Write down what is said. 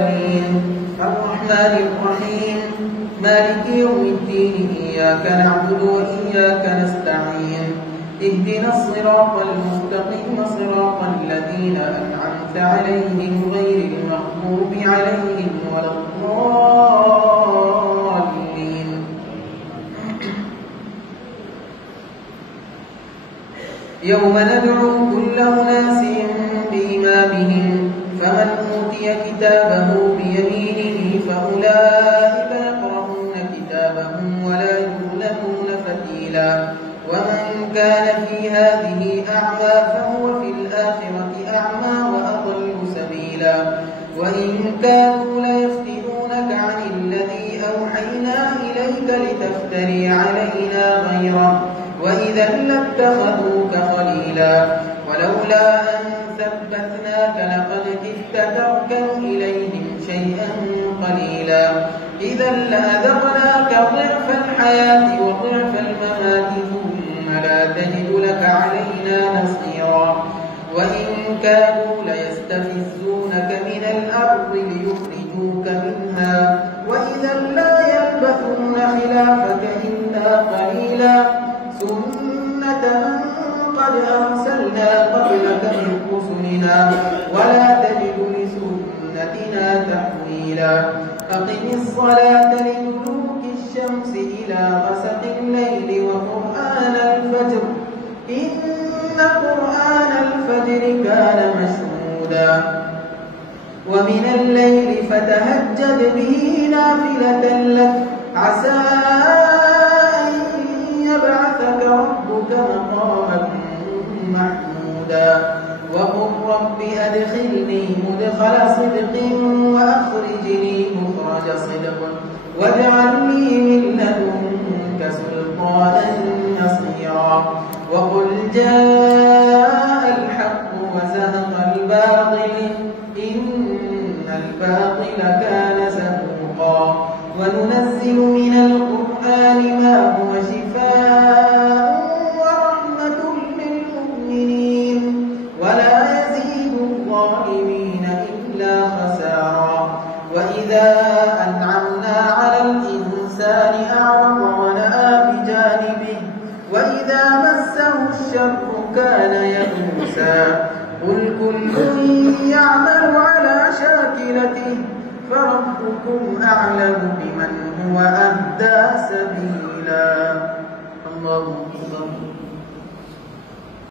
الرحمن الرحيم مالك يوم الدين إياك نعبد وإياك نستعين اهدنا الصراط المستقيم صراط الذين أنعمت عليهم غير المغضوب عليهم ولا الضالين. يوم ندعو كل أناس بإمامهم فمن أوتي كتابه بيمينه فأولئك يقرؤون كتابهم ولا يظلمون فتيلا ومن كان في هذه أعمى فهو في الآخرة أعمى وأضل سبيلا وإن كانوا ليفتنونك عن الذي أوحينا إليك لتفتري علينا غيره وإذا لاتخذوك خليلا ولولا أن ثبتناك لقد كدت تركن إليهم شيئا قليلا إذا لأذقناك ضعف الحياة وضعف الممات ثم لا تجد لك علينا نصيرا وإن كانوا ليستفزونك من الأرض ليخرجوك منها وإذا لا يلبثون خلافك إلا قليلا سنة من قد أرسلنا قبلك من رسلنا ولا تجد لسنتنا تحويلا أقم الصلاة لدلوك الشمس إلى غسق الليل وقرآن الفجر إن قرآن الفجر كان مشهودا ومن الليل فتهجد به نافلة لك عسى أن يبعثك ربك مقاما محمودا وقل رب أدخلني مدخل صدق وأخرجني مخرج صدق واجعل لي من لدنك سلطانا نصيرا وقل جاء الحق وزهق الباطل إن الباطل كان زهوقا وننزل من القرآن ما هو شفاء ورحمة للمؤمنين ولا يزيد الظالمين إلا خسارا وإذا أنعمنا على الإنسان أعرض ونأى بجانبه وإذا مسه الشر كان يئوسا قل كل يعمل على شاكلته فربكم أعلم بمن هو أهدى سبيلا. الله أكبر.